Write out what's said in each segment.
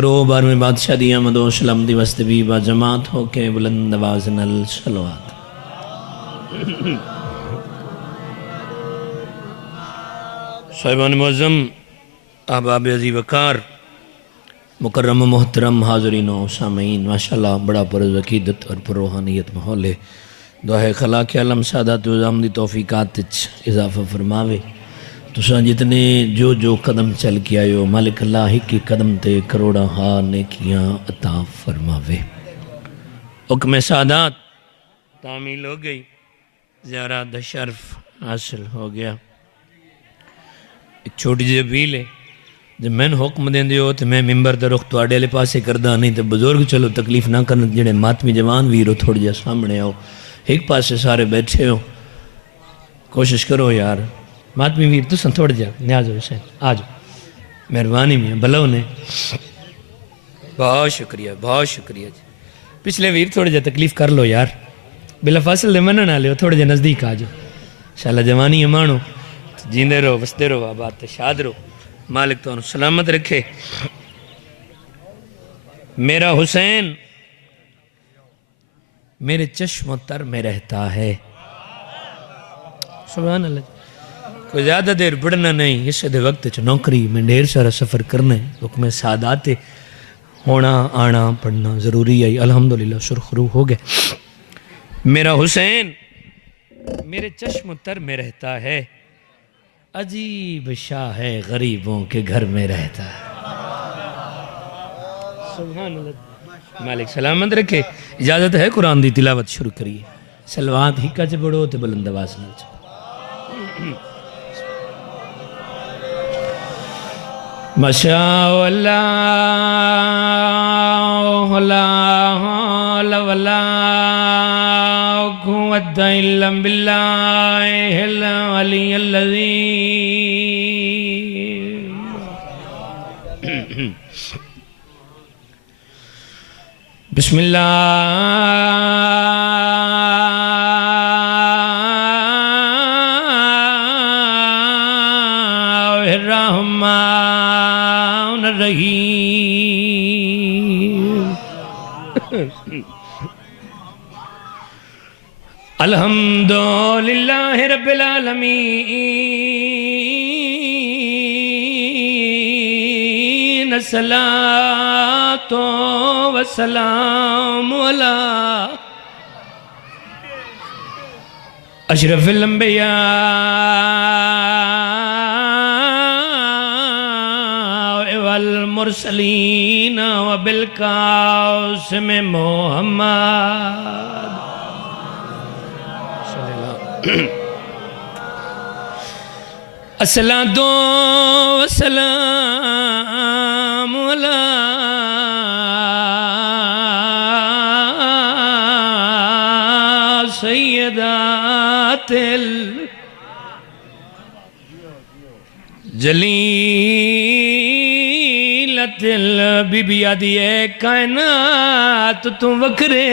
کرو بار میں بادشاہ دی آمد و سلام دی وسط بھی با جماعت ہو کے بلند آواز نل صلوات۔ صاحبان معظم، احباب عزیز وقار، مکرم و محترم حاضرین و سامعین، ماشاءاللہ بڑا پر عقیدت اور پر روحانیت ماحول ہے۔ دعا خلا کے علم سعادت و عظام دی توفیقات اضافہ فرماوے۔ تساں جتنے جو قدم چل کے آئے ہو، مالک اللہ ہی کی قدم تے کروڑا ہاں نیکیاں عطا فرماوے۔ حکم سعادت تعمیل ہو گئی، زیارت شرف حاصل ہو گیا۔ ایک چھوٹی جی اپیل ہے، جب میں نے حکم دیں دیو تو میں ممبر دا رخ تو آڑے لے پاسے کردہ نہیں تو بزرگ چلو تکلیف نہ کرنا، جڑے ماتمی جوان ویرو تھوڑ جا سامنے آؤ، ایک پاسے سارے بیٹھے ہو، کوشش کرو یار ماتمی ویر تو تھوڑ جا نیاز حسین آجو، مہربانی میں بلو نے بہت شکریہ جی۔ پچھلے ویر تھوڑے جا تکلیف کر لو یار، بلا فاصل دے منہ نہ لے تھوڑے جا نزدیک آجو، انشاءاللہ جوانی امانو جیندے رہو بستے رہو آباد شاد رہو، مالک تو انہوں سلامت رکھے۔ میرا حسین میرے چشم و تر میں رہتا ہے، سبحان اللہ۔ کوئی زیادہ دیر پڑھنا نہیں، اس دے وقت چھ نوکری میں ڈھیر سارا سفر کرنا ہے، حکم سعادات ہونا آنا پڑھنا ضروری ہے، الحمدللہ سرخرو ہو گئے۔ میرا حسین میرے چشم و تر میں رہتا ہے، عجیب شاہ ہے غریبوں کے گھر میں رہتا ہے، سبحان اللہ۔ مالک سلامت رکھے، اجازت ہے قرآن دی تلاوت شروع کریے، سلوات ہی کچھ بڑھو تے بلند آواز نہ چاہو۔ ماشاء اللہ لا حول ولا قوة الا بالله العلی العظیم۔ بسم اللہ الرحمن الرحیم۔ الحمدللہ رب العالمین، الصلاۃ والسلام علی اشرف الانبیاء والمرسلین وبالقاسم محمد الصلاۃ والسلام علی سیدات الجلیلۃ بی بی آدھی کائنات تو وکرے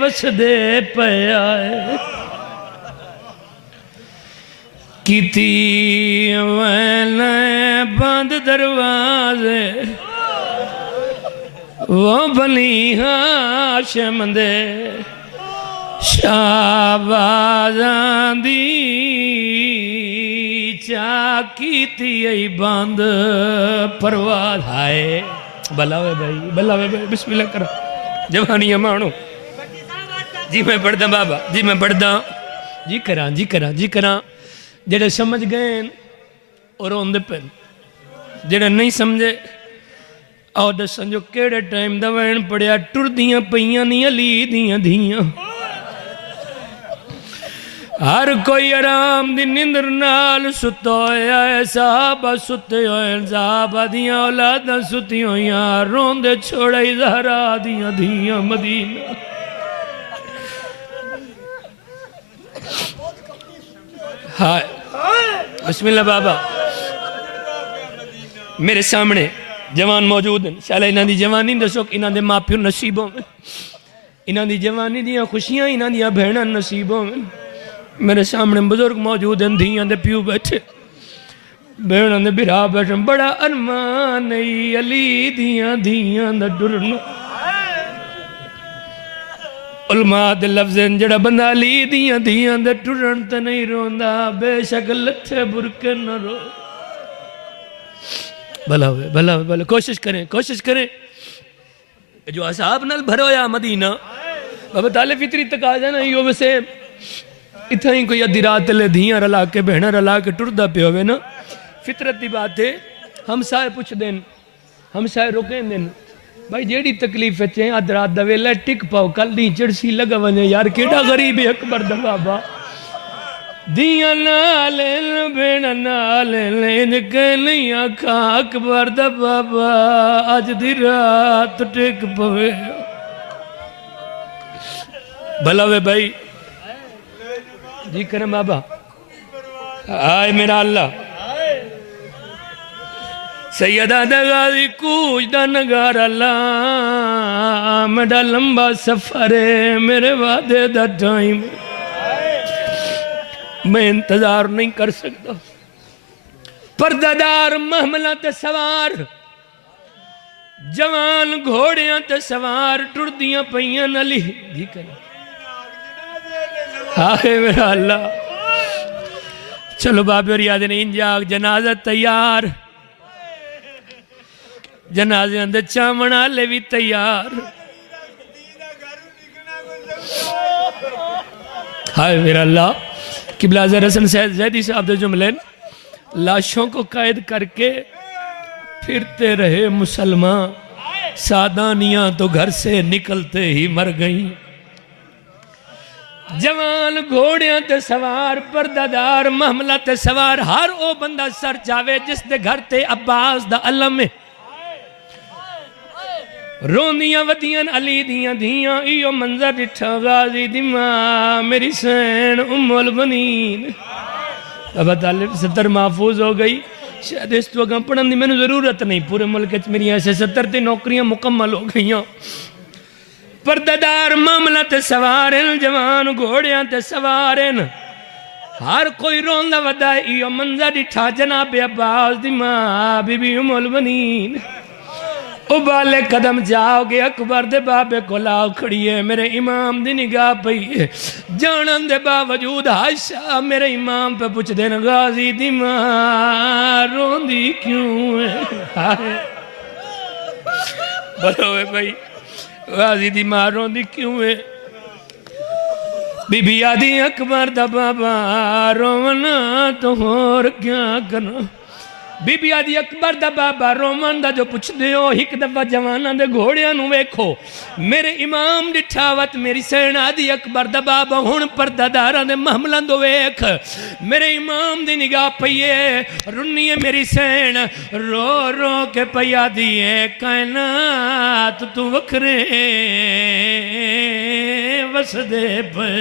وسدے پیا کیتی وین بند دروازے وہ بنی ہاشم دے شہبازاں دی چاکیتی ای بند پرواز ہائے۔ بلاوے بھائی بسم اللہ کرو، جوانی امانو جی میں پڑھ دا بابا جی میں پڑھ دا جی کراں جڑے سمجھ گئے اور روندے پہن، جڑے نہیں سمجھے اور دسن جو کیڑے ٹائم دا وین پڑیا ٹر دیاں پئیاں نہیں علی دیاں دھیاں، ہر کوئی آرام دی نندر نال ستا ہویا ہے، صحابہ ستے ہوئے صحابہ دیاں اولاداں ستی ہویاں، روندے چھوڑائی زہرا دیاں دھیاں مدینہ۔ ہائے بسم اللہ بابا، میرے سامنے جوان موجود ہیں، انشاءاللہ انہاں دی جوانی دسو کہ انہاں دے ماں پیو نصیبوں میں، انہاں دی جوانی دیاں خوشیاں انہاں دیاں بہناں نصیبوں میں۔ میرے سامنے بزرگ موجود ہیں، دھیاں دے پیو بیٹھے، بہن دے برا بیٹھن بڑا ارمان نہیں علی دیاں دیاں دا ڈرنا علماء دے لفظیں جڑا بندہ علی دیاں دیاں دا ٹرن تے نہیں روندا بے شک لتھے برکے نہ رو بھلا ہوئے کوشش کریں جو اصحاب نال بھرویا مدینہ بابا تعالی فطری تقاضا نا یہ ویسے اتنا ہی کوئی ادھی رات لے دھیاں رلا کے بہنا رلا کے ٹردہ پہ ہوئے نا فطرت دی بات ہے ہم سائے پوچھ دیں ہم سائے روکیں دیں بھائی جیڑی تکلیف چاہیں ادھ رات دا ویلے ٹک پاؤ کل دی چڑسی لگا ونجے یار کیڑا غریب ہے اکبر دا بابا دیاں نالیں بہنا نالیں کہ نہیں آکھا اکبر دا بابا آج دی رات ٹک پوے بھلا ہوئے بھائی جی کریں بابا آئے میرا اللہ سیدہ دا غازی کوچ دا نگار اللہ میرا لمبا سفر ہے میرے وعدے دا ٹائم میں انتظار نہیں کر سکتا پردہ محملہ تے سوار جوان گھوڑیاں تے سوار ٹردیاں پہیاں نلی جی کریں آئے میرا اللہ چلو بابی اور یاد نہیں جاگ جنازہ تیار جنازے اندر چامنا لے بھی تیار آئے میرا اللہ قبلہ حضرت حسن سید زیدی صاحب دے جملے لاشوں کو قائد کر کے پھرتے رہے مسلمان سادانیاں تو گھر سے نکلتے ہی مر گئیں جوان گھوڑیاں تے سوار پردہ محملہ تے سوار ہر او بندہ سر چاوے جس دے گھر تے عباس دا علم ہے روندیاں ودیاں علی دیاں دیاں ایو منظر ڈٹھا غازی دی ماں میری سین ام البنین ابا طالب 70 محفوظ ہو گئی شاید اس تو اگاں پڑھن دی میں نے ضرورت نہیں پورے ملک میری ایسے 70 تے نوکریاں مکمل ہو گئیاں پردہ معاملہ تے سوارن جوان گھوڑیاں تے سوارن ہر کوئی روندہ ودائے ایو منظر ڈٹھا جناب عباس دی ماں بی بی ام البنین ابالے قدم جاؤ گے اکبر دے بابے کو لاؤ کھڑیے میرے امام دی نگاہ پئی جانن دے باوجود عائشہ میرے امام پہ پوچھ دینا غازی دی ماں روندی کیوں ہے بلوے بھائی غازی دی ماں روندی کیوں ہے بی بی آدھی اکبر دا بابا رونا تو ہور کیا کرنا بی بی آدھی اکبر دا بابا رومن دا جو پوچھ دیو ہک دفعہ جوانہ دے گھوڑیاں نو ویکھو میرے امام ڈٹھاوت میری سین آدھی اکبر دا بابا ہون پردہ داراں دے محملان دو ویکھ میرے امام دی نگاہ پئیے رنیے میری سین رو رو کے پیا دیئے کائنات تو وکھرے وسدے پہ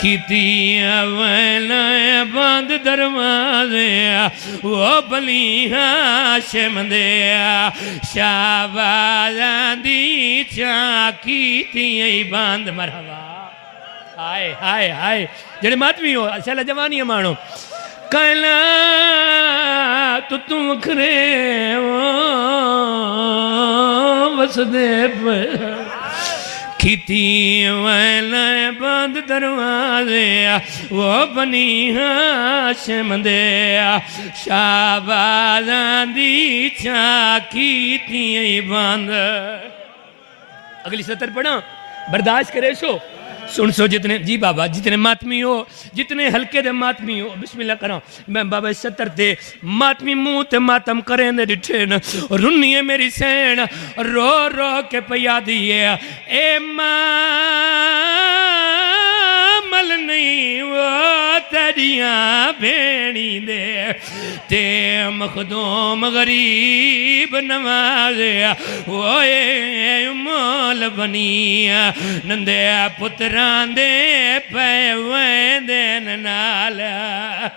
کیتیاں ویلائیں باند دروازے وہ بلی ہاشم دے شابازان دی چاکیتیاں باند مرحبا آئے جڑے ماتوی ہو شالا جوانی مانو کائنات تو تم کھرے وسدے پہ کھیتی ویلائیں بند دروازے وہ بنی ہاشم دے شابازان دی چاکیتیاں بند اگلی سطر پڑھا برداشت کرے سن جتنے جی بابا جتنے ماتمی ہو جتنے ہلکے دے ماتمی ہو بسم اللہ کرو میں بابا سطر تے ماتمی منہ تے ماتم کریں دے ڈٹھین رنیے میری سین رو رو کے پیا دیئے اے مل نہیں وہ تیریاں بینی دے تے مخدوم غریب نوازے وہ اے مول بنی نندے پتران دے پیوین دین نالا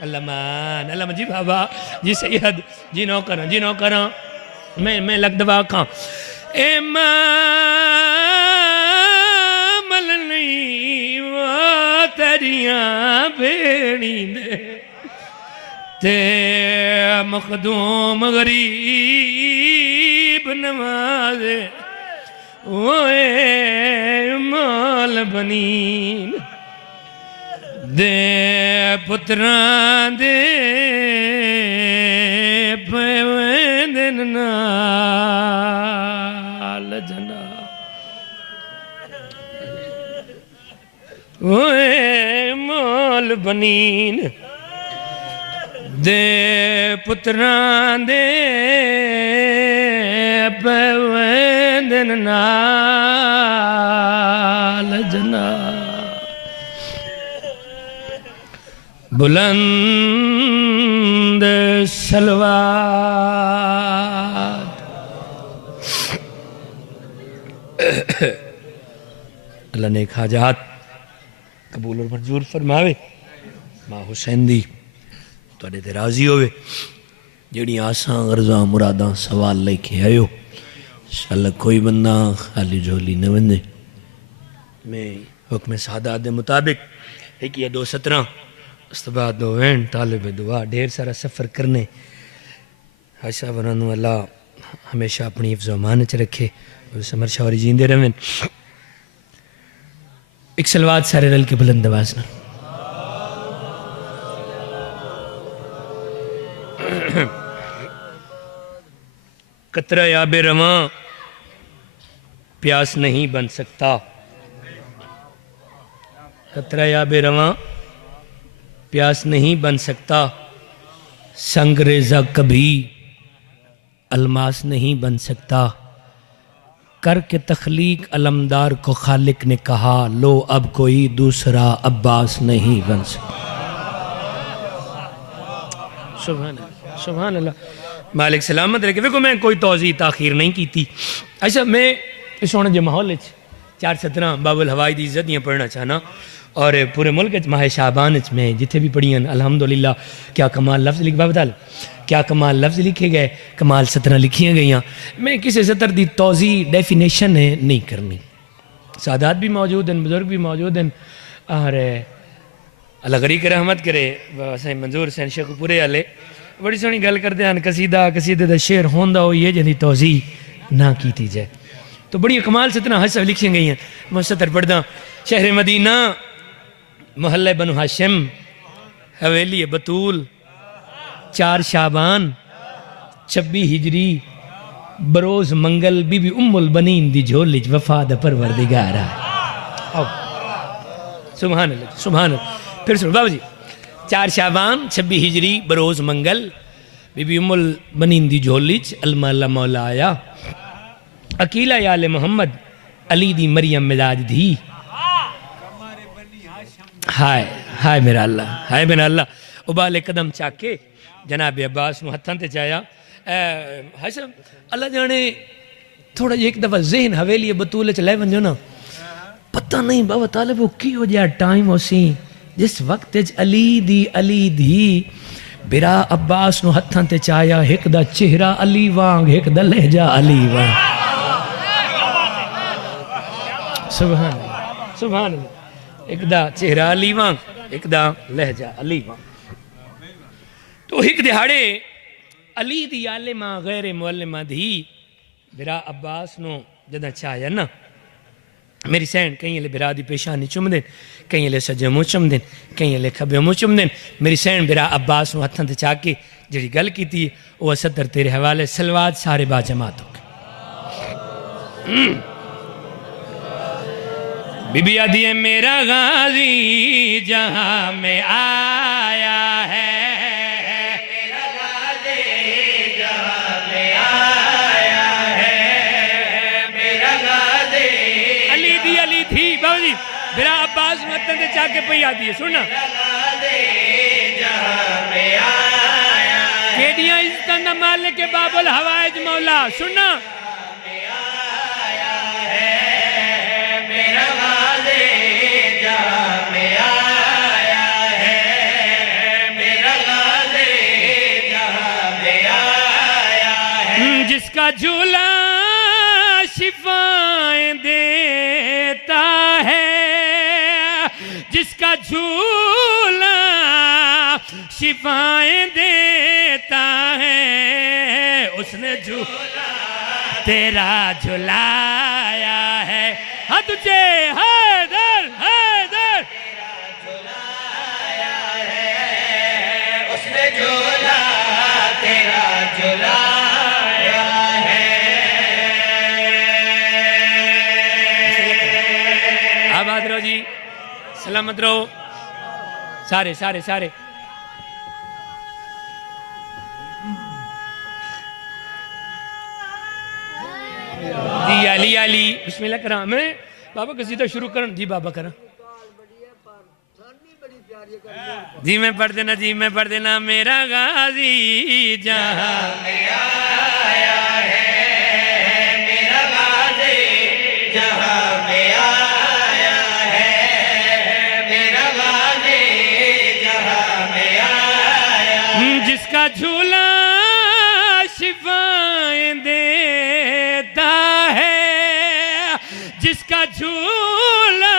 اللہ مان جی بابا جی سید جی نو کرن میں لگ دبا کھاں اے ملنی وہ تیریاں بینی دے تے مخدوم غریب نوازے اوے مال بنین دے پتران دے پیوندن نال جنا اوے مال بنین دے پتران دے پیوندن نال جنا بلند سلوات اللہ نیک حاجات قبول اور منظور فرماوے ماں حسین دی توڑے تے راضی ہوئے جڑی آسان غرضاں مراداں سوال لے کے آئیو انشاءاللہ کوئی بندہ خالی جھولی نہ بندے میں حکم سعادات دے مطابق ایک یا 2:17 استباد دو وین طالب دعا ڈھیر سارا سفر کرنے حاشا ورانو اللہ ہمیشہ اپنی حفظ و امانت رکھے اور سمر شاوری جیندے رہن ایک سلوات سارے رل کے بلند آوازنا قطرہ آب رواں پیاس نہیں بن سکتا قطرہ آب رواں پیاس نہیں بن سکتا سنگ ریزہ کبھی الماس نہیں بن سکتا کر کے تخلیق علمدار کو خالق نے کہا لو اب کوئی دوسرا عباس نہیں بن سکتا سبحان اللہ سبحان اللہ مالک سلامت رکھے ویکو میں کوئی توضیح تاخیر نہیں کی تھی ایسا میں اس ہونے جو ماحول 4:17 باب الہوائی دی عزتیاں پڑھنا چاہنا اور پورے ملک ماہ شعبان میں جتھے بھی پڑھی ہیں الحمدللہ کیا کمال لفظ لکھ بابا تعالی کیا کمال لفظ لکھے گئے کمال سطرہ لکھیاں گئی ہیں میں کسی سطر دی توضیح ڈیفینیشن ہے نہیں کرنی سادات بھی موجود ہیں بزرگ بھی موجود ہیں اور اللہ غریق رحمت کرے منظور حسین شیخ پورے والے بڑی سونی گل کرتے ہیں قصیدے دا شعر ہوندا ہو یہ جنی توضیح نہ کیتی جائے تو بڑی کمال سطرہ حسب لکھیاں گئی ہیں میں سطر پڑھدا شہر مدینہ محلہ بنو ہاشم حویلی بطول 4 شعبان 26 ہجری بروز منگل بی بی ام البنین دی جھولج وفاد پروردگارہ سبحان اللہ سبحان اللہ پھر سنو بابا جی 4 شعبان 26 ہجری بروز منگل بی بی ام البنین دی جھولج المالہ مولا آیا اکیلہ یال محمد علی دی مریم ملاج دی ہائے میرا اللہ ابال قدم چاکے جناب عباس محتن تے چاہیا حسن اللہ جانے تھوڑا ایک دفعہ ذہن حویلی بطولے چلائے بن جو نا پتہ نہیں بابا طالب وہ کی ہو جائے ٹائم ہو سی جس وقت علی دی برا عباس نو ہتھن تے چاہیا ایک دا چہرہ علی وانگ ایک دا لہجہ علی وانگ سبحان اللہ ایک دا چہرہ علی وانگ ایک دا لہجہ علی وانگ تو ایک دہاڑے علی دی عالمہ غیر معلمہ دی برا عباس نو جدہ چاہیا نا میری سین کہیں لے برا دی پیشانی چم دیں کہیں لے سجے مو چم دیں کہیں لے کھبے مو چم دیں میری سین برا عباس نو ہتھن تے چاہ کے جڑی گل کی تھی وہ صدر تیرے حوالے سلوات سارے با جماعتوں کے بی بی آدھی ہے میرا غازی جہاں میں آیا ہے میرا غازی جہاں میں آیا ہے میرا غازی علی تھی بابا جی برا عباس متن دے چاہ کے پہی آدھی ہے سننا میرا غازی جہاں میں آیا ہے کیڑیاں عزتاں دا مالک باب الحوائج مولا سننا جس کا جھولا شفائیں دیتا ہے جس کا جھولا شفائیں دیتا ہے، اس نے جھولا تیرا جھلایا ہے، ہاں تجھے حیدر حیدر جھلایا ہے، اس نے جھولا تیرا جھلایا ہے۔ آباد رہو جی، سلامت رہو، سارے سارے سارے جی علی علی بسم اللہ کرام میں بابا قصیدہ شروع کرن جی بابا کرن جی میں پڑھ دینا جی میں پڑھ دینا میرا غازی جہاں میں آیا ہے، میرا غازی جہاں میں آیا ہے، میرا غازی جہاں میں آیا ہے، جس کا جھولا شفائیں دیتا ہے، جس کا جھولا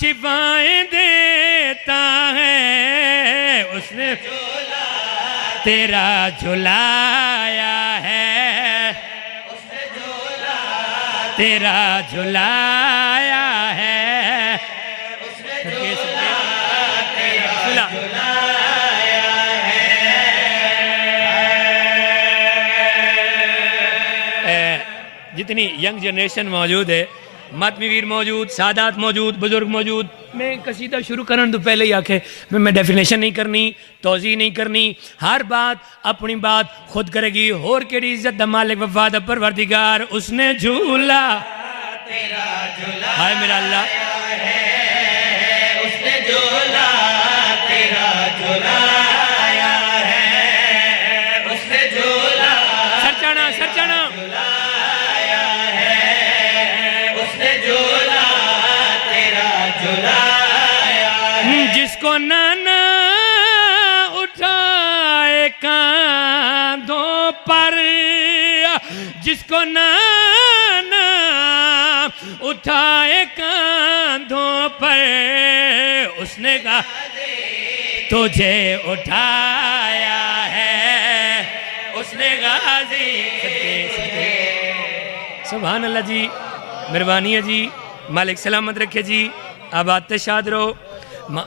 شفائیں دیتا ہے، اس نے تیرا جھلایا ہے، اس نے جھولا تیرا جھلایا ہے، اس نے جھولا تیرا جھلایا ہے۔ جتنی ینگ جنریشن موجود ہے، ماتمی ویر موجود، سادات موجود، بزرگ موجود، میں قصیدہ شروع کرن تو پہلے ہی آکھے میں ڈیفینیشن نہیں کرنی، توضیح نہیں کرنی، ہر بات اپنی بات خود کرے گی۔ اور کیڑی عزت دا مالک وفا دا پروردگار، اس نے جھولا تیرا جھولا ہائے میرا اللہ، اس نے جھولا تیرا جھولایا ہے، اس نے جھولا سرچانا سرچانا جس کو نانا اٹھائے کاندھوں پر، جس کو نانا اٹھائے کاندھوں پر، اس نے کہا تجھے اٹھایا ہے، اس نے غازی سبحان اللہ جی، مہربانی ہے جی، مالک سلامت رکھے جی، آباد تشاد رہو،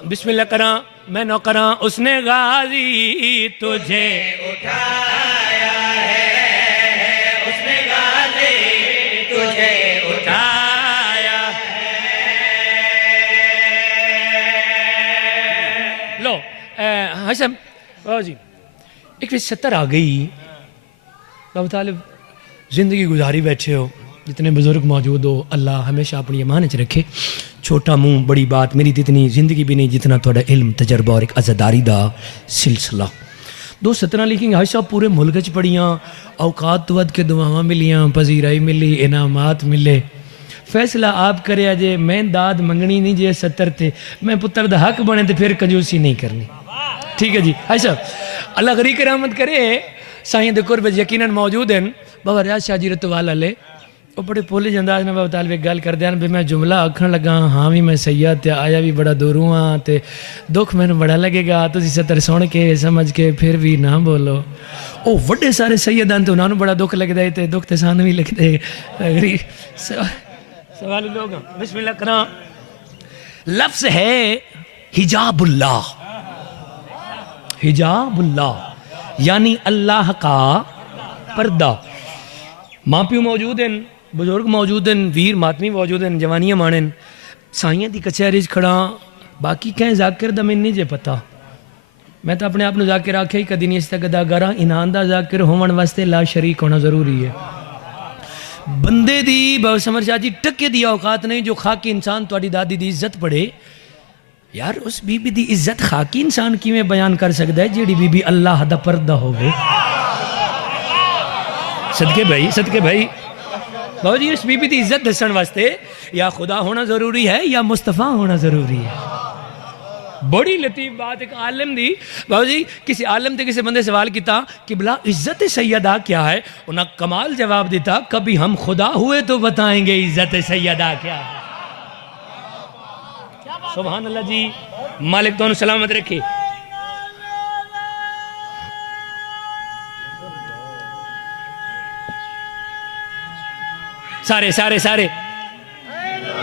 بسم اللہ کراں میں نو کراں، اس نے غازی تجھے اٹھایا ہے، اس نے غازی تجھے اٹھایا ہے۔ لو حسن بابا جی ایک بھی 70 آ گئی، بابا طالب زندگی گزاری بیٹھے ہو، جتنے بزرگ موجود ہو، اللہ ہمیشہ اپنی امان چ رکھے، چھوٹا منہ بڑی بات، میری اتنی زندگی بھی نہیں جتنا تھوڑا علم تجربہ اور ایک عزاداری دا سلسلہ۔ 2 لیکن ہر صاحب پورے ملک چ پڑھیاں، اوقات تو ود کے دعاواں ملیاں، پذیرائی ملی، انعامات ملے، فیصلہ آپ کرے جے، میں داد منگنی نہیں جے 70 تے، میں پتر دا حق بنے تے پھر کنجوسی نہیں کرنی، ٹھیک ہے جی۔ ہائی صاحب اللہ غریق رحمت کرے، سائیں دے قرب یقیناً موجود ہیں، بابا ریاض شاہ جی رتوال علیہ، وہ بڑے پولی انداز میں بابا طالب ایک گل کر دیاں بھی میں جملہ آکھن لگا ہاں بھی میں سید تے آیا بھی بڑا دوروں ہاں تے دکھ میں نے بڑا لگے گا، تسی 70 سن کے سمجھ کے پھر بھی نہ بولو، او وڈے سارے سیدان تے انہوں نے بڑا دکھ لگ دے تے دکھ تے سانو بھی لگ دے۔ سوال لوگ بسم اللہ کرام، لفظ ہے حجاب اللہ، حجاب اللہ یعنی اللہ کا پردہ۔ ماں پیو موجود ہیں، بزرگ موجود ہیں، ویر ماتمی موجود ہیں، جوانیاں مانن، سائیں دی کچہری کھڑا، باقی کہیں ذاکر دا میں نہیں جے پتا، میں تو اپنے آپ نے ذاکر آکھے ہی کدی نہیں اس تک ادا کراں، انہاں دا ذاکر ہون واسطے لا شریک ہونا ضروری ہے۔ بندے دی بہت سمر شاہ جی ٹکے دی اوقات نہیں جو خاکی انسان تواڈی دادی دی عزت پڑھے، یار اس بی بی دی عزت خاکی انسان کیویں بیان کر سکدا ہے جیڑی بی بی اللہ دا پردہ ہوگے۔ صدقے بھائی بابا جی اس بی بی دی عزت دسن واسطے یا خدا ہونا ضروری ہے یا مصطفیٰ ہونا ضروری ہے۔ بڑی لطیف بات ایک عالم دی، بابا جی کسی عالم تے کسی بندے سوال کیتا کہ بلا عزت سیدہ کیا ہے، انہاں کمال جواب دیتا کبھی ہم خدا ہوئے تو بتائیں گے عزت سیدہ کیا ہے۔ سبحان اللہ جی، مالک تو سلامت رکھے۔ سارے سارے سارے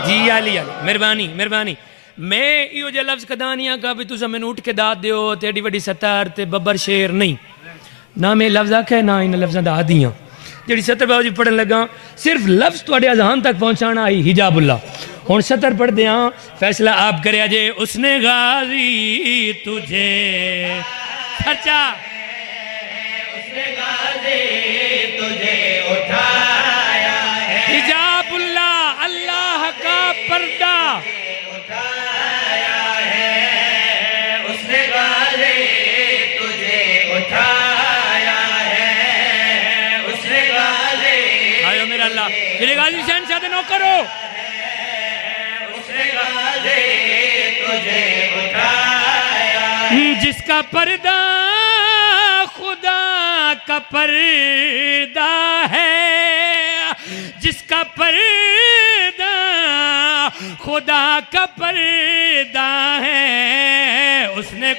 جی علی مہربانی مہربانی میں یہ جو لفظ کدانیاں کا بھی تُسا میں اٹھ کے داد دیو تے ایڈی وڈی ستار تے ببر شیر نہیں نہ میں لفظ آکھا ہے نہ ان لفظاں دا آدیاں جڑی ستر بابا جی پڑھن لگا صرف لفظ تواڈے اذہان تک پہنچانا آئی حجاب اللہ ہن ستر پڑھ دیاں فیصلہ آپ کرے اجے اس نے غازی تجھے خرچہ اس نے غازی تجھے اٹھایا ہے حجاب اللہ اللہ کا پردہ اٹھایا ہے اس نے غازی تجھے اٹھایا ہے اس نے غازی آئیو میرا اللہ میرے غازی شہنشاہ نو کرو جس کا پردہ خدا کا پردہ ہے جس کا پردہ خدا کا پردہ ہے اس نے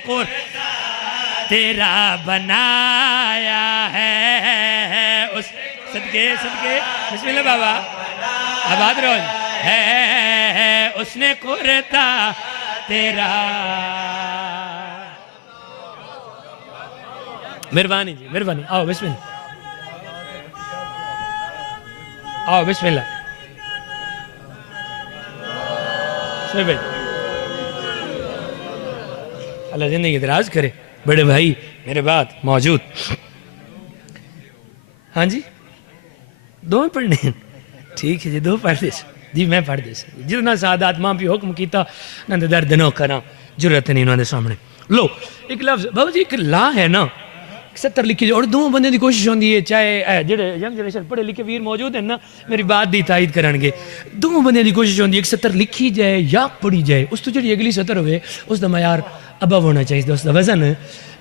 تیرا بنایا ہے اس صدقے صدقے بسم اللہ بابا آباد روز ہے اس نے کرتا تیرا مہربانی جی مہربانی آؤ بسم اللہ آؤ بسم اللہ سوئی بھائی اللہ زندگی دراز کرے بڑے بھائی میرے بات موجود ہاں جی دو پڑھنے ہیں ٹھیک ہے جی دو پڑھ دے جی میں پڑھ دے جتنا سعادات ماں پی حکم کیتا نند درد نو کرا جرت نہیں انہوں نے سامنے لو ایک لفظ بابا جی ایک لا ہے نا ستر لکھی جو اور دو بندے دی کوشش ہوندی ہے چاہے جڑے ینگ جنریشن پڑھے لکھے ویر موجود ہیں نا میری بات دی تائید کرنگے دو بندے دی کوشش ہوندی ہے ایک ستر لکھی جائے یا پڑھی جائے اس تو جڑی اگلی ستر ہوئے اس دا معیار ابو ہونا چاہیے اس دا وزن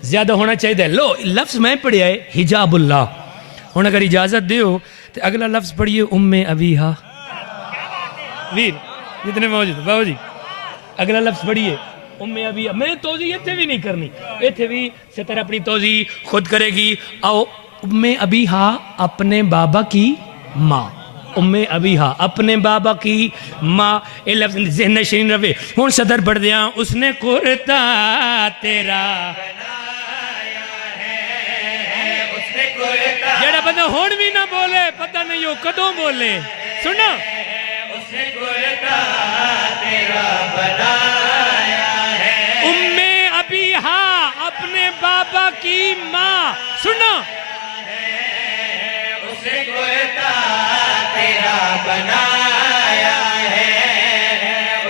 زیادہ ہونا چاہیے لو لفظ میں پڑھی ہے حجاب اللہ ہن اگر اجازت دیو تو اگلا لفظ پڑھیے ام ابیہا ویر جتنے موجود بابا جی اگلا لفظ پڑھیے ام ابیہا میں توضیح یہ تھے بھی نہیں کرنی یہ تھے بھی ستر اپنی توضیح خود کرے گی او ام ابیہا اپنے بابا کی ماں ام ابیہا اپنے بابا کی ماں یہ لفظ ذہن نشین روے ہون ستر پڑھ دیاں اس نے کرتا تیرا جیڑا بندہ ہون بھی نہ بولے پتہ نہیں ہو کدوں بولے سننا اس نے کرتا تیرا بنایا ہے ام ابیہا اپنے بابا کی ماں سننا اس نے کرتا تیرا بنایا ہے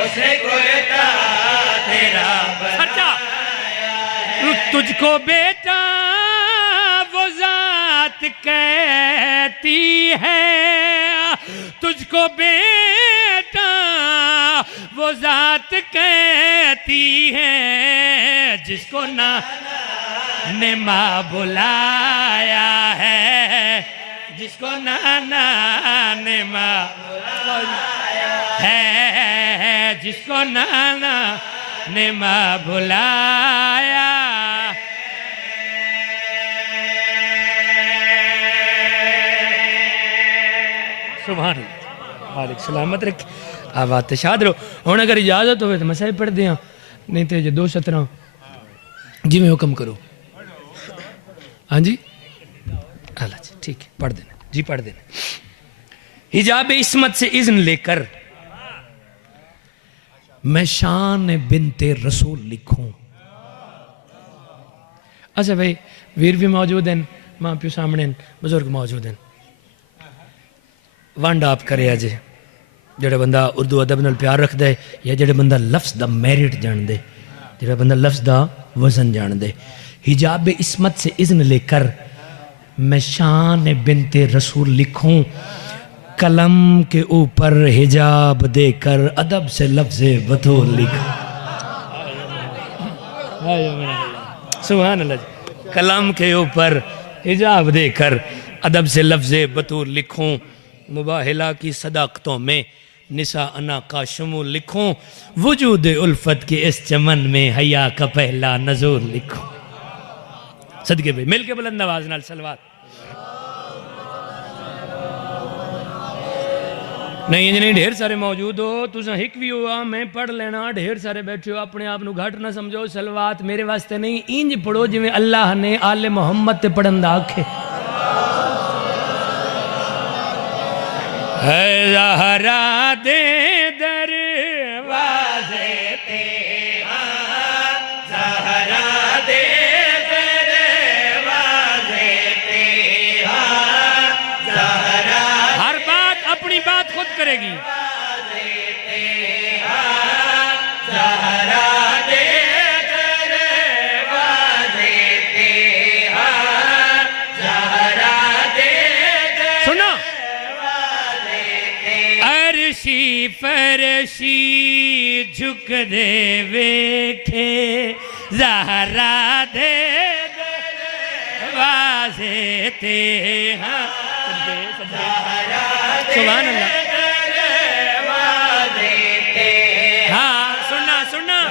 اس نے کرتا تیرا بنایا ہے تجھ کو بیٹا وہ ذات کہتی ہے تجھ کو بیٹا وہ ذات کہتی ہے جس کو نانا نے ماں بلایا ہے جس کو نانا نے ماں بلایا ہے جس کو نانا نے ماں بلایا سبحان اللہ مالک سلامت رکھے آباد تشاد رہو ہون اگر اجازت ہوئے تو مسائل پڑھ دیاں نہیں تو جو دو سترہ جی میں حکم کرو ہاں جی اللہ جی ٹھیک ہے پڑھ دینا جی پڑھ دینا حجاب عصمت سے اذن لے کر میں شان بنت رسول لکھوں اچھا بھائی ویر بھی موجود ہیں ماں پیو سامنے ہیں بزرگ موجود ہیں وانڈ آپ کرے آجے جڑا بندہ اردو ادب نال پیار رکھ دے یا جڑا بندہ لفظ دا میرٹ جان دے جڑا بندہ لفظ دا وزن جان دے حجاب عصمت سے اذن لے کر میں شان بنت رسول لکھوں قلم کے اوپر حجاب دے کر ادب سے لفظ بطول لکھوں سبحان اللہ جی قلم کے اوپر حجاب دے کر ادب سے لفظ بطول لکھوں مباہلہ کی صداقتوں میں نساء انا کا شمول لکھوں وجود الفت کے اس چمن میں حیا کا پہلا نزول لکھوں صدقے بھئی مل کے بلند آواز نال صلوات نہیں انج نہیں ڈھیر سارے موجود ہو تساں ہک بھی ہوا میں پڑھ لینا ڈھیر سارے بیٹھے ہو اپنے آپ نو گھٹ نہ سمجھو سلوات میرے واسطے نہیں انج پڑھو جویں اللہ نے آل محمد تے پڑھن دا آکھے اے زہرا دے دروازے تے زہرا دے دروازے تے زہرا ہر بات اپنی بات خود کرے گی فرشی جھک دے ویکھے زہرا دے دروازے تے سبحان اللہ ہاں سننا سننا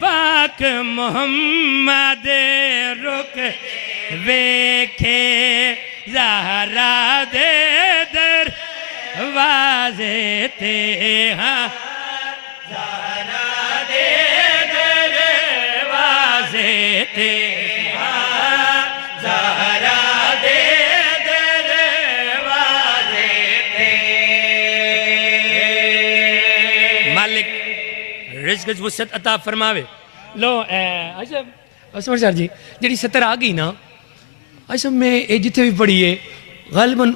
پاک محمد رک ویکھے زہرا دے دروازے تے ہاں زہرا دے دروازے تے ہاں زہرا دے دروازے تے مالک رزق وسعت عطا فرماوے لو اسمر سر جی جڑی ستر آ گئی نا اچھا میں جتنے بھی پڑھی ہے غالباً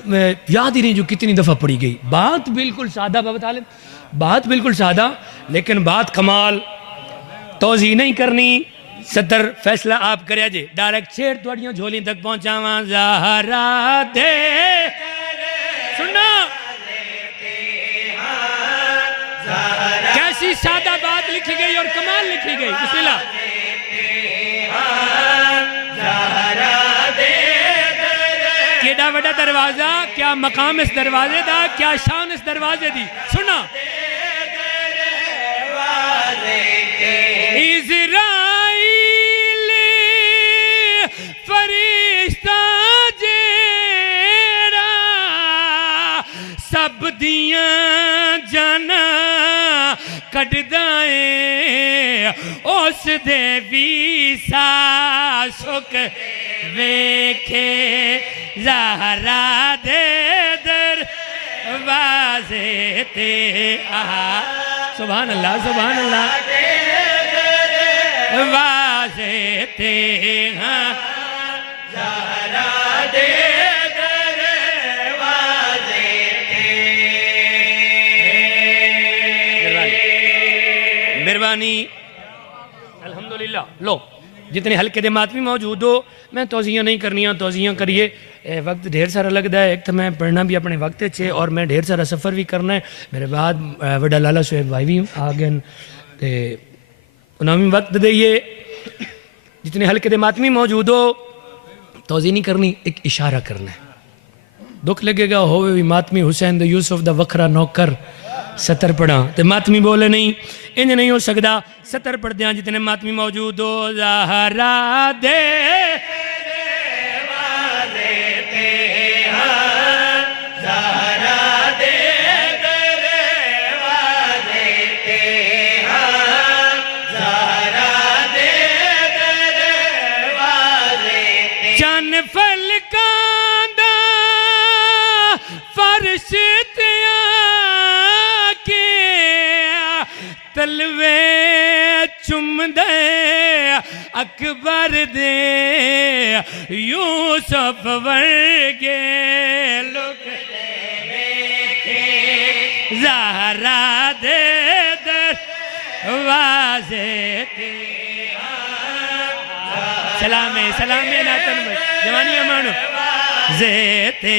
یاد ہی نہیں جو کتنی دفعہ پڑھی گئی بات بالکل سادہ بابا طالب بات بالکل سادہ لیکن بات کمال توضیح نہیں کرنی ستر فیصلہ آپ کریا جے ڈائریکٹ چھیڑ توڑیاں جھولی تک پہنچاواں زہرا دے سننا کیسی سادہ بات لکھی گئی اور کمال لکھی گئی بسم اللہ کیڑا وڈا دروازہ کیا مقام اس دروازے دا کیا شان اس دروازے دی سنا اسرائیل فرشتہ جیڑا سب دیاں جانا کٹ دائیں اس دے ویسا سکھ ویکھے زہرا دے دروازے تے سبحان اللہ سبحان اللہ دروازے تے ہاں زہرا دے دروازے تے مہربانی الحمدللہ لو جتنے حلقے دے ماتمی موجود ہو میں توضیحیں نہیں کرنیاں توضیحیں کریے وقت ڈھیر سارا لگتا ہے ایک تو میں پڑھنا بھی اپنے وقت چھے اور میں ڈھیر سارا سفر بھی کرنا ہے میرے بعد وڈا لالا صحیب بھائی بھی آگئے انہوں میں وقت دئیے جتنے حلقے دے ماتمی موجود ہو توضیح نہیں کرنی ایک اشارہ کرنا ہے دکھ لگے گا ہوئے بھی ماتمی حسین دا یوسف دا وکھرا نوکر ستر پڑھا تو ماتمی بولے نہیں انج نہیں ہو سکتا ستر پڑھ دیاں جتنے ماتمی موجود ہو زہرا دے دروازے تے ہاں زہرا دے دروازے تے ہاں زہرا دے دروازے تے چن فلکاں دا فرش تلوے چم دے اکبر دے یوسف ورگے لک دیکھے زہرا دے دروازے تے سلامے سلامے ناتن بھائی جوانی امانو زیتے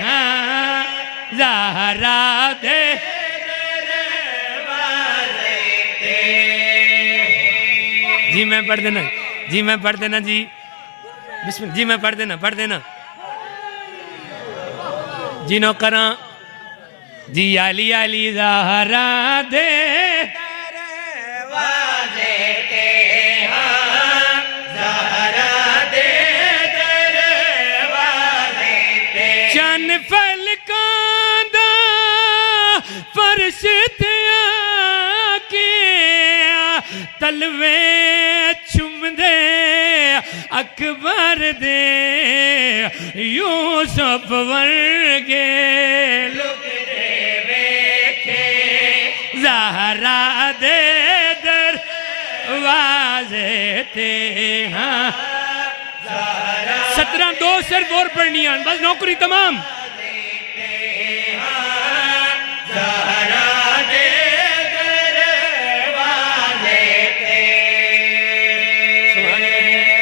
ہاں زہرا دے جی میں پڑھ دینا جی میں پڑھ دینا جی بسم اللہ جی میں پڑھ دینا جی نو کراں جی علی علی زہرا دے چن فلکان دا فرشتیاں کے تلوے چم دے اکبر دے یوسف ورگے لک دے ویکھے زہرا دے دروازے تے ہاں 17 دو صرف اور پڑھنی ہیں بس نوکری تمام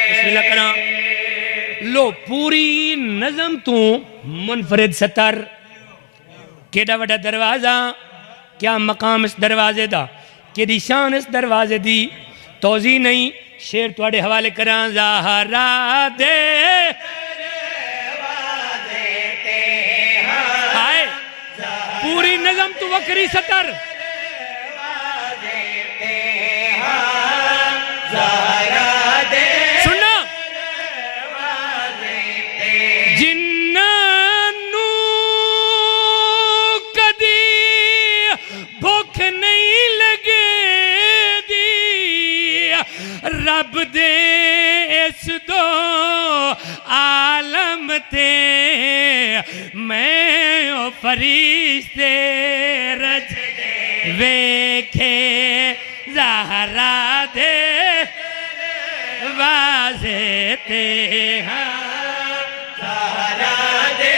بسم اللہ کرام لو پوری نظم تو منفرد ستر کیڑا وڈا دروازہ کیا مقام اس دروازے دا کیڑی شان اس دروازے دی توضیح نہیں شیر تواڈے حوالے کراں زہرا دے ہائے پوری نظم تو وکری ستر سننا جنانو کدی بھوک نہیں لگے دی رب دے اس دو عالم تے میں او فرشتے رج ویکھے زہرا دے واضح تے ہاں زہرا دے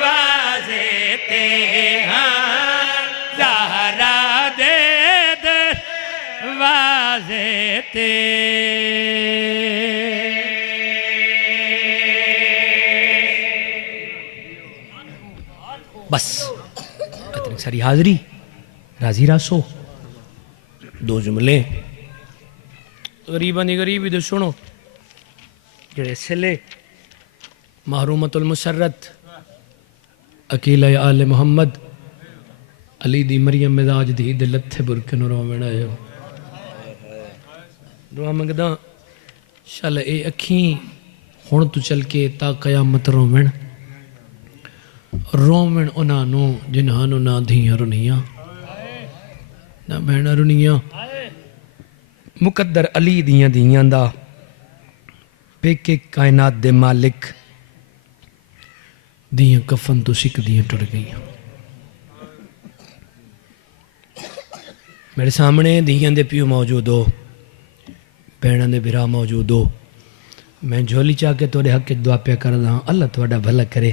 واضح تے ہاں زہرا دے واضح تے بس اتنی ساری حاضری راضی راسو دو جملے غریبانی غریبی دو سنو جڑے سلے محرومت المسرت اکیلہ آل محمد علی دی مریم مزاج دی دلت برکن رومن آئے دعا منگداں شال اے اکھیں ہون تو چل کے تا قیامت رومن رومن انہانو جنہانو نہ دھیاں رنیاں نہ بہنہ رنیاں مقدر علی دیاں دیاں دا پیکے کائنات دے مالک دیاں کفن تو سکھ دیاں ٹر گئیاں میرے سامنے دیاں دے پیو موجود ہو بہنہ دے برا موجود ہو میں جھولی چاہ کے توڑے حق دعا پہ کر دا اللہ توڑا بھلا کرے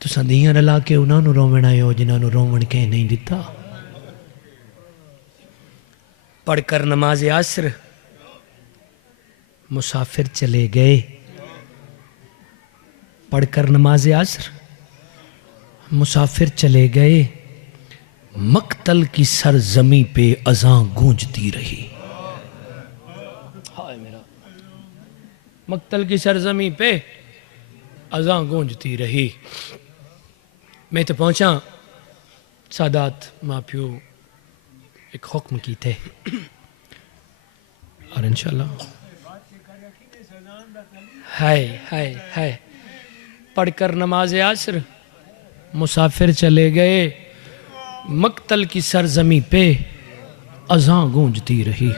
تو سندیاں رلا کے انہاں نو رومن آئے ہو جنہاں نو رومن کہیں نہیں دیتا پڑھ کر نماز عصر مسافر چلے گئے پڑھ کر نماز عصر مسافر چلے گئے مقتل کی سرزمی پہ اذاں گونجتی رہی مقتل کی سرزمی پہ اذاں گونجتی رہی میں تو پہنچا سادات ماں پیو ایک حکم کی تھے اور انشاءاللہ ہائے پڑھ کر نماز عصر مسافر چلے گئے مقتل کی سرزمی پہ اذاں گونجتی رہی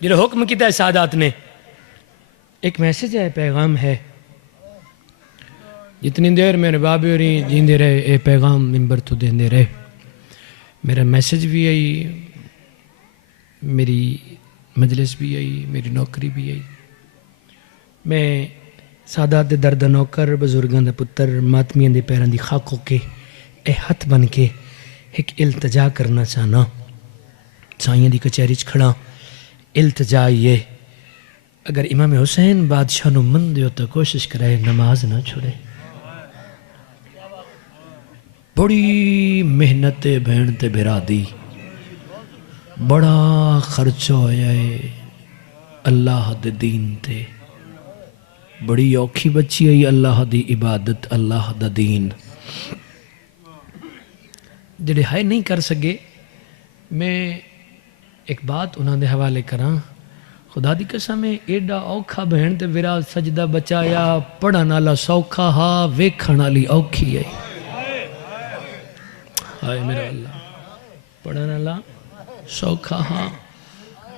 جو حکم کیتا ہے سادات نے ایک میسج ہے پیغام ہے جتنی دیر میرے بابی اور جیندے رہے اے پیغام منبر تو دیندے رہے میرا میسج بھی آئی میری مجلس بھی آئی میری نوکری بھی آئی میں سادات دے درد نوکر بزرگان دے پتر ماتمیاں دے پیران دی خاکوں کے اے ہتھ بن کے ایک التجا کرنا چاہنا سائیاں دی کچہری کھڑا التجا یہ اگر امام حسین بادشاہ نو من دیو تو کوشش کرے نماز نہ چھوڑے بڑی محنت بہن تے بھرا دی بڑا خرچہ ہویا ہے اللہ دے دین تے بڑی اوکھی بچی ہے اللہ دی عبادت اللہ دا دین جڑے ہائے نہیں کر سکے میں ایک بات انہاں دے حوالے کراں خدا دی قسم ہے ایڈا اوکھا بہن تے ویرا سجدہ بچایا پڑھن والا سوکھا ہا ویکھن والی اوکھی ہے ہائے میرا اللہ پڑھن والا سوکھا ہا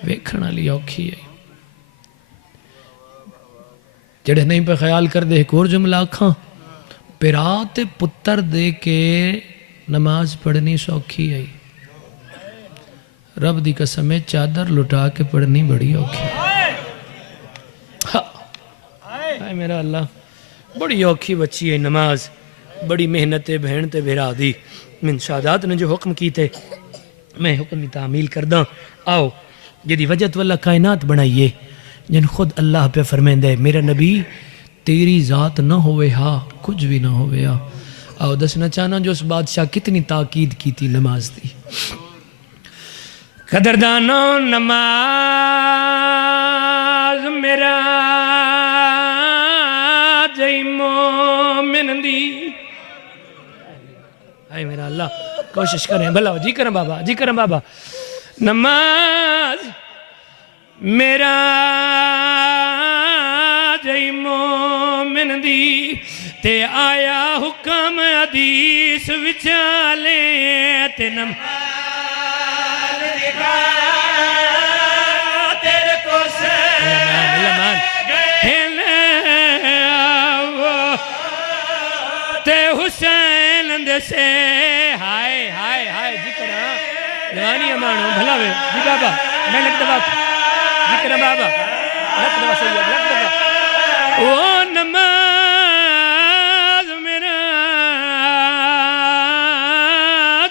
ویکھن والی اوکھی ہے جڑے نہیں پہ خیال کر دے ایک اور جملہ آکھاں پیرا تے پتر دے کے نماز پڑھنی سوکھی ہے رب دی قسم ہے چادر لٹا کے پڑھنی بڑی اوکھی ہائے میرا اللہ بڑی اوکھی بچی ہے نماز بڑی محنت بہن تے بھیرا دی من سادات نے جو حکم کی تھے میں حکم کی تعمیل کرداں آؤ جدی وجہ تو اللہ کائنات بنائیے جن خود اللہ پہ فرمائیں دے میرا نبی تیری ذات نہ ہوئے ہا کچھ بھی نہ ہوئے ہا آؤ دسنا چاہنا جو اس بادشاہ کتنی تاکید کی تھی نماز دی قدردانو نماز میرا جئی مومن دی آئے میرا اللہ کوشش کریں بھلا جی کریں بابا نماز میرا جئی مومن دی تے آیا حکم حدیث وچالے تے نماز تیرے کو سے تے حسین دے سے ہائے ہائے ہائے ذکرہ جوانی امانو بھلا وے جی بابا میں لگ دبا ذکرہ بابا لگ دبا سید لگ دبا وہ نماز میرا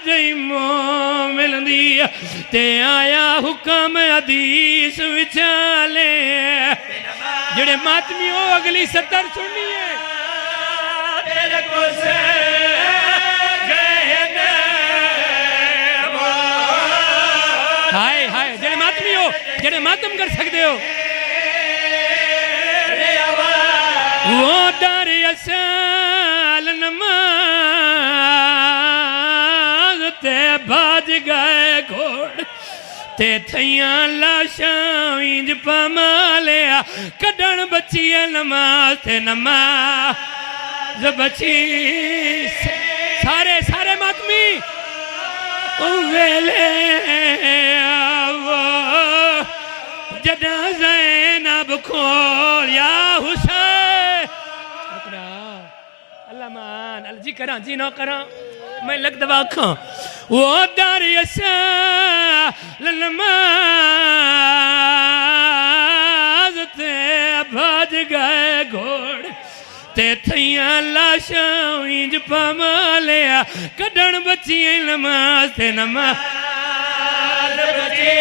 جئی مومن دی تے آیا حکم حدیث وچالے جڑے ماتمی ہو اگلی ستر سننی ہے تیرے کو سے گہنے ہائے ہائے جڑے ماتمی ہو جڑے ماتم کر سکتے ہو وہ در اصل نماز تے بھاج گئے گھوڑ تے تھیاں لاشاں وینج پامالیا کڈن بچی ہے نماز تے نماز بچی سارے ماتمی ویلے آوہ جدہ زینب کھول یا حسین اللہ مان جی کراں جی نو کراں میں لگ دبا کھاں وہ داری اصل نماز تے بھاج گئے گھوڑ تے تھیاں لاشاں وینج پامالیا کڈن بچی نماز تے نماز بچی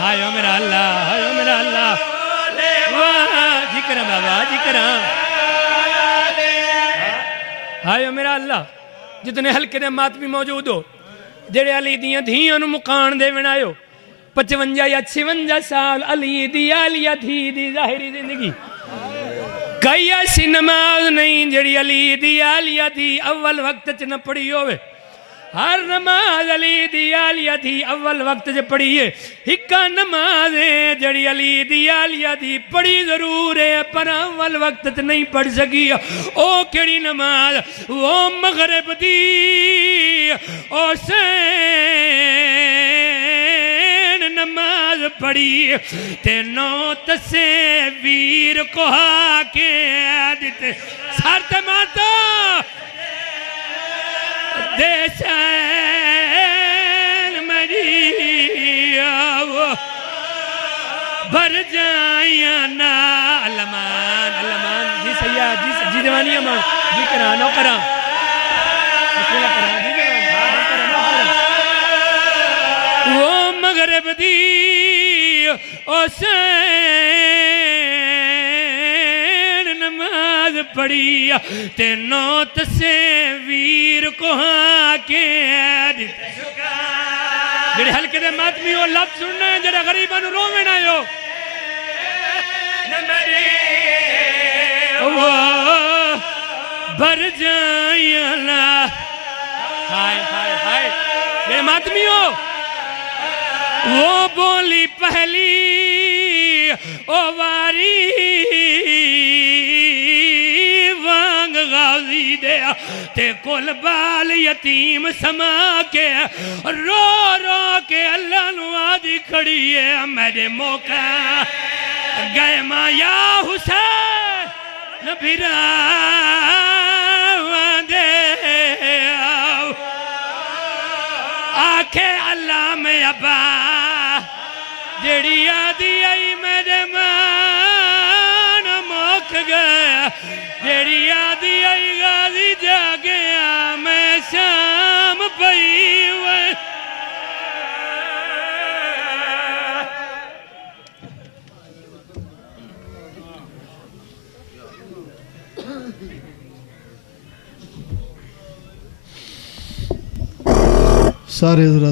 ہائیو میرا اللہ جی کریں بابا جی کریں ہائیو میرا اللہ جتنے حلقے دے ماتمی موجود ہو جڑے علی دیاں دھیاں نو مقان دے ونائیو 55 یا 56 سال علی دی آلیہ دھی دی ظاہری زندگی کئی ایسی نماز نہیں جڑی علی دی آلیہ دھی اول وقت چ نہ پڑھی ہوئے ہر نماز علی دی آلیہ دی اول وقت جے پڑھی ہے ہکا نماز ہے جڑی علی دی آلیہ دی پڑھی ضرور ہے پر اول وقت نہیں پڑھ سکی او کیڑی نماز وہ مغرب دی او سین نماز پڑھی تے نو تسے ویر کو آکے دیتے سارتے مارتا دیشین مری آو بھر جائیاں نا علمان جی سیاد جی جوانیاں مان جی کرا نو کرا بسم اللہ کرا جی کرا نو کرا نو کرا وہ مغرب دی حسین نماز پڑھی تے نوت سے ویر کو ہاں کے جڑے ہلکے دے ماتمی ہو لفظ سننا ہے جڑے غریبان رو میں نہ ہو وہ بھر جائیں اللہ ہائے ہائے ہائے جڑے ماتمی ہو وہ بولی پہلی او واری وانگ غازی دیا تے کل بال یتیم سما کے رو رو کے اللہ نو آدھی کھڑی ہے میرے موقع گئے ماں یا حسین بھیرا دے آکھے اللہ میں ابا جڑی آدھی آئی میرے مان موک گیا جڑی آدھی آئی غازی جا گیا میں شام پئی ہوئے سارے حضرات